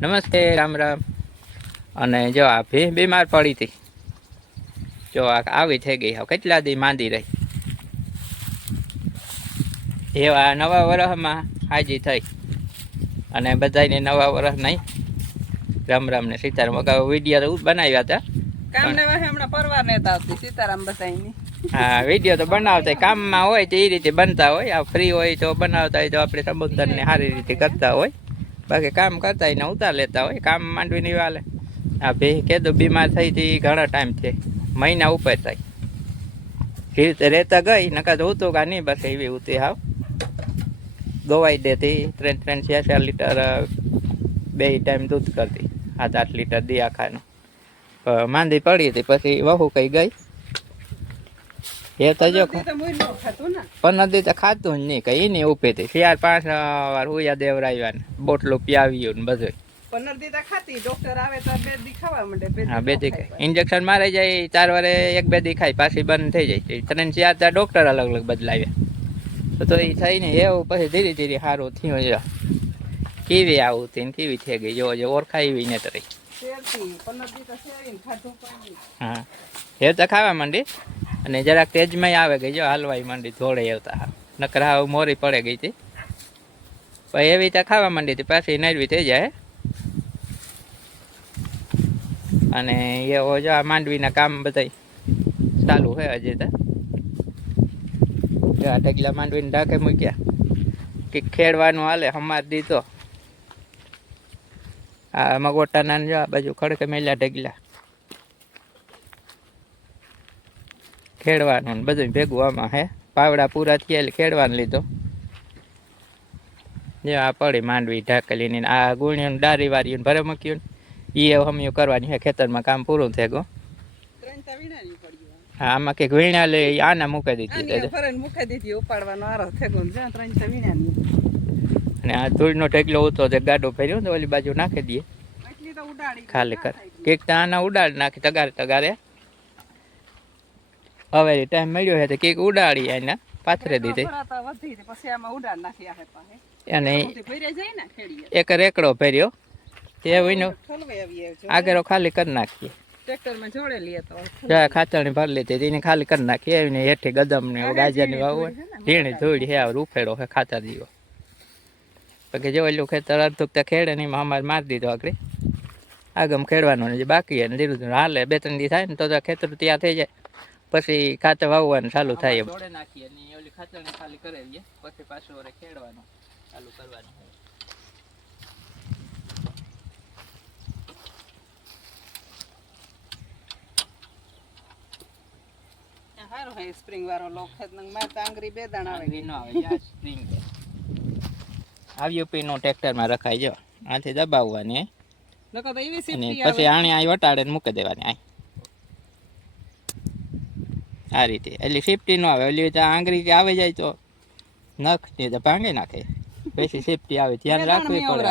નમસ્તે, રામ રામ. અને જો આ ભી બીમાર પડી હતી, જો આ આવી થઈ ગઈ. હવે કેટલા દી માંદી રહી. એવા નવા વર્ષમાં હાજી થઈ. અને બધાને નવા વર્ષ નહીં, રામ રામ ને સીતારામ. અગાઉ વિડીયો બનાવ્યા હતા. હા, વિડીયો તો બનાવતા કામમાં હોય તો એ રીતે બનતા હોય. આ ફ્રી હોય તો બનાવતા હોય તો આપણે સંબોધનને સારી રીતે કરતા હોય. બાકી કામ કરતા હોય ને ઉતાર લેતા હોય. કામ માંડવી નહીં વાલે. હા ભાઈ કીધું બીમાર થઈ હતી ઘણા ટાઈમ છે, મહિના ઉપર થાય. રીતે રહેતા ગઈ નકા તો ઉતું કા નહીં, બસ એવી ઉતી હાવ. દવાઈ દેતી 3-4 લીટર 2 ટાઈમ દૂધ કરતી, 7-8 લીટર દી આખાનું. માંદી પડી હતી પછી વહુ કઈ ગઈ. એ તો જો 15 દી તો ખાતું જ નહીં, કઈ નહીં ઉપી હતી. 4-5 વાર હુયા દેવરાવ્યા, બોટલું પીવ્યું ને બધું. 15 દી ખાતી, ડોક્ટર આવે તો 2 દી ખાવા માંડે. હા, 2 દી ખાય. ઇન્જેક્શન મારે જાય 4 વારે 1-2 દી ખાય, પાછી બંધ થઈ જાય. 3-4 ડોક્ટર અલગ અલગ બદલાવ્યા. તો એ થઈને એવું પછી ધીરે ધીરે સારું થયું. જો કેવી આવું થઈને કેવી થઈ ગઈ, જો ઓળખાય એવી ને તરી. હા, એ તો ખાવા માંડી અને જરાક તેજમાં આવે ગઈ. જો હાલવાઈ માંડી, ધોળે આવતા નકર હાવ મોરી પડે ગઈ હતી. પછી એવી રીતે ખાવા માંડી હતી, પાછી નરવી થઈ જાય. અને એવો જો આ માંડવીના કામ બધા ચાલુ છે હજી તો. આ ઢગલા માંડવીને ઢાકે મૂક્યા કે ખેડવાનું હાલે. હમાર દીધો આ મગોટાના જો આ બાજુ ખડકે મેલ્યા ઢગલા, ખેડવાનું બધું ભેગું આમાં હે. પાવડા પૂરા થયા એટલે ખેડવાનું લીધો. જે આ પડી માંડવી ઢાકેલી. આ ગુણ્યું ડારી વાર્યું ભરે મૂક્યું એ હમિયું કરવાની હે. ખેતરમાં કામ પૂરું થઈ ગયું. હા, આમાં કંઈક વીણા લે આના મૂકી દીધી. અને આ ધૂળનો ઢગલો ઉતો ગાડો ફેર્યો તો ઓલી બાજુ નાખી દઈએ ખાલી કર. કેક તો આના ઉડાડી નાખી તગારે. હવે ટાઈમ મળ્યો છે તો કેક ઉડાડી એના પાથરે દીધી. અને એક રેકડો ફેર્યો તે વિનો આગળ ખાલી કરી નાખીએ. ખાતરની ભરી લીધી એને ખાલી કરી નાખીએ. એને હેઠી ગદમ ને ગાજરની વાવ હોય, ઝીણી ધૂળી હે, રૂફેડો હે ખાતર દીવો. પછી જો એટલું ખેતર અડધું ત્યાં ખેડે ને એમાં અમારે મારી દીધો આગળ. આગમ ખેડવાનું જે બાકી હે ને ધીરે ધીરે હાલે. 2-3 દી થાય ને તો ખેતર તૈયાર થઈ જાય. પછી ખાતર વાવવાનું ચાલુ થાય. એમ જોડે નાખીએ ને ઓલી ખાતરને ખાલી કરાવીએ, પછી પાછું ઓરે ખેડવાનું ચાલુ કરવાનું. સ્પ્રિંગ વાળો લોક છે નંગ માં તાંગરી 2 દાણા આવે નો આવે. યા સ્પ્રિંગ આવ્યું પીનો ટ્રેક્ટરમાં રખાય. જો આથી દબાવવાની નકો તો એવી સેફટી આવે. પછી આણી આ વટાડે ને મૂકી દેવાની. આ રીતે એટલે સેફટી નો આવે. ઓલી આંગળી કે આવી જાય તો નખ ને તો ભાંગી નાખે. પછી સેફટી આવે, ધ્યાન રાખવી પડે.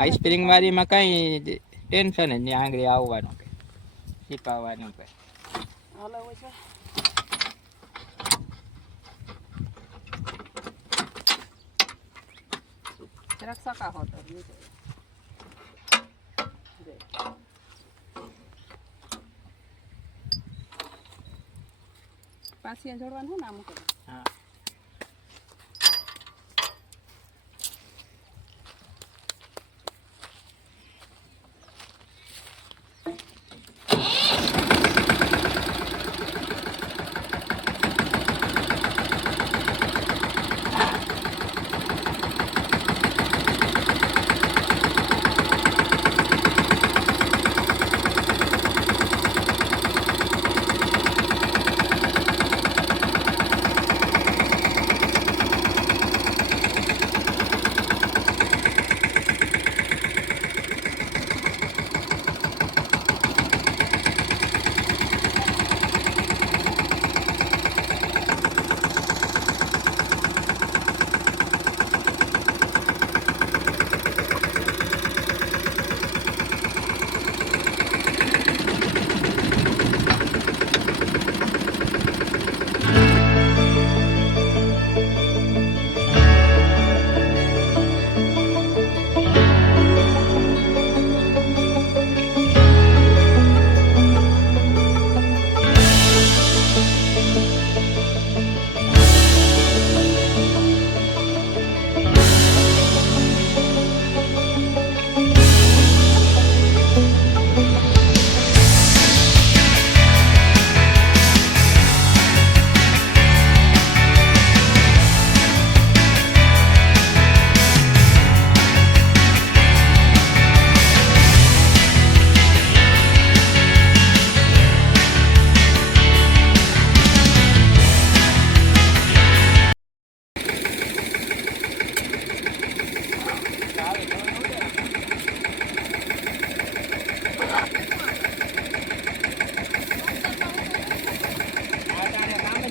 આ સ્પ્રિંગ વાળીમાં કઈ ટેન્શન જ નહીં. આંગળી આવવાનું કે છીપાવવાનું કે રક્ષકા હોતો પાછી જોડવાનું હે ને અમુક. હા,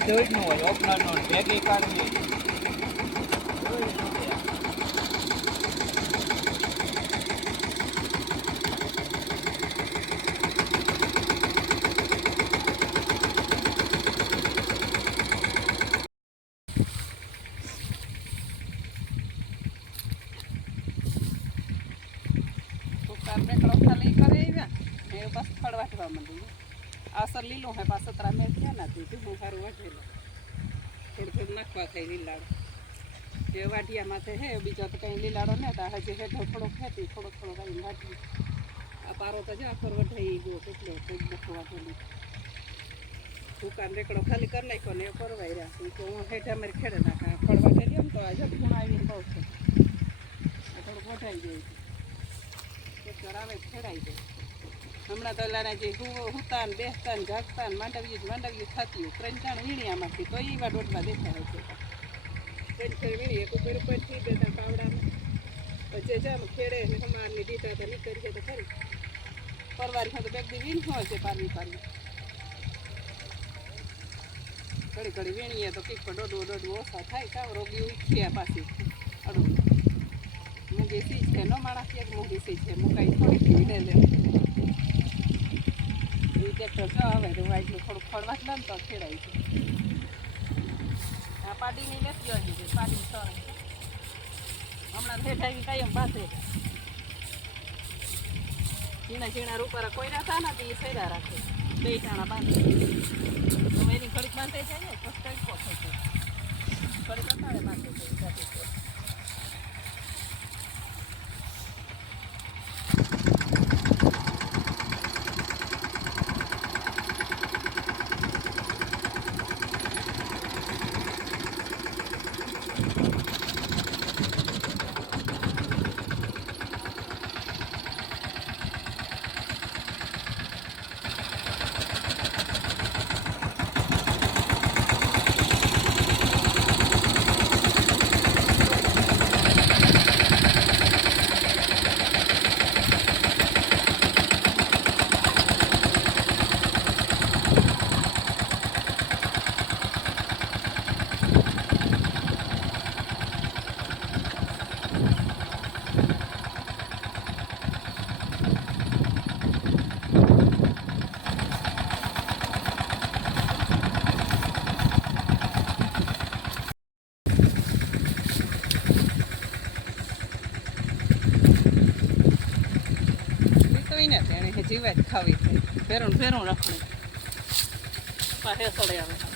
જોઈ જ ન હોય ઓપનરનો ભેગી કાઢવી સુકાર બેકડો ખાલી કરે આવ્યા એ બસ ફળ વાટવા માંડી આસર લીલું હે પાછો તરા મેં ક્યાં નથી હું સારું વાટેલું થોડું થોડું નાખવા થઈ લીલાડો જે વાઢિયા માથે હે બીજો તો કંઈ લીલાડો ને તો હજી હેઠો થોડો ખેતી થોડો થોડો કાંઈ વાઢી આ પારો તો જા પર વઢાઈ ગયો કેટલો ખૂબ મોટો વાટેલું સુકાર રેકડો ખાલી કરી નાખ્યો ને એ પરવાઈ રહ્યા તો હું હેઠે અમારી ખેડે નાખા ફળ વાટેલી એમ તો આજે ખૂણ આવીને બહુ છે થોડુંક વઢાઈ જાય ખેતર આવે ખેડાઈ જાય હમણાં તો લાના જે હુતા ને બેસતા ને જાગતા ને માંડવ્યું થતી 3-4 વીણિયામાંથી તો એવા દોડવા દેખાય છે 3-4 વીણી એક ઉપર ઉપરથી બેઠા પાવડામાં પછી જામ ખેડે ને હમારની દીટા તો નીકળીએ તો ખરી પરવારીમાં તો બેગ દી વીણ હોય છે પારવી ઘડી વીણીએ તો કંઈક પણ દોડવું ઓછા થાય કાં રોગી ઉઠ્યા પાછી અડું મૂંગી સી છે ન માણસ એક મૂંગી સી છે મુકાઈ થોડીક વીણે લે ટ્રેક્ટર જો હવે વાઈટલું થોડુંક ફળવા લે ને તો ખેડાય છે આ પાડીની લેતી આવી છે પાડી સર હમણાં ઠેઠાવી કાયમ પાસે ઝીણા રૂપારા કોઈ ના થા નથી એ સૈરા રાખે 2 ટાણા બાંધે તો એની ઘડીક બાંધે જાય ને તો કંઈક પોખે છે ઘડીક અટાડે બાંધે છે જીવાત ખાવી ફેરું રાખવું પાસે સડે આવે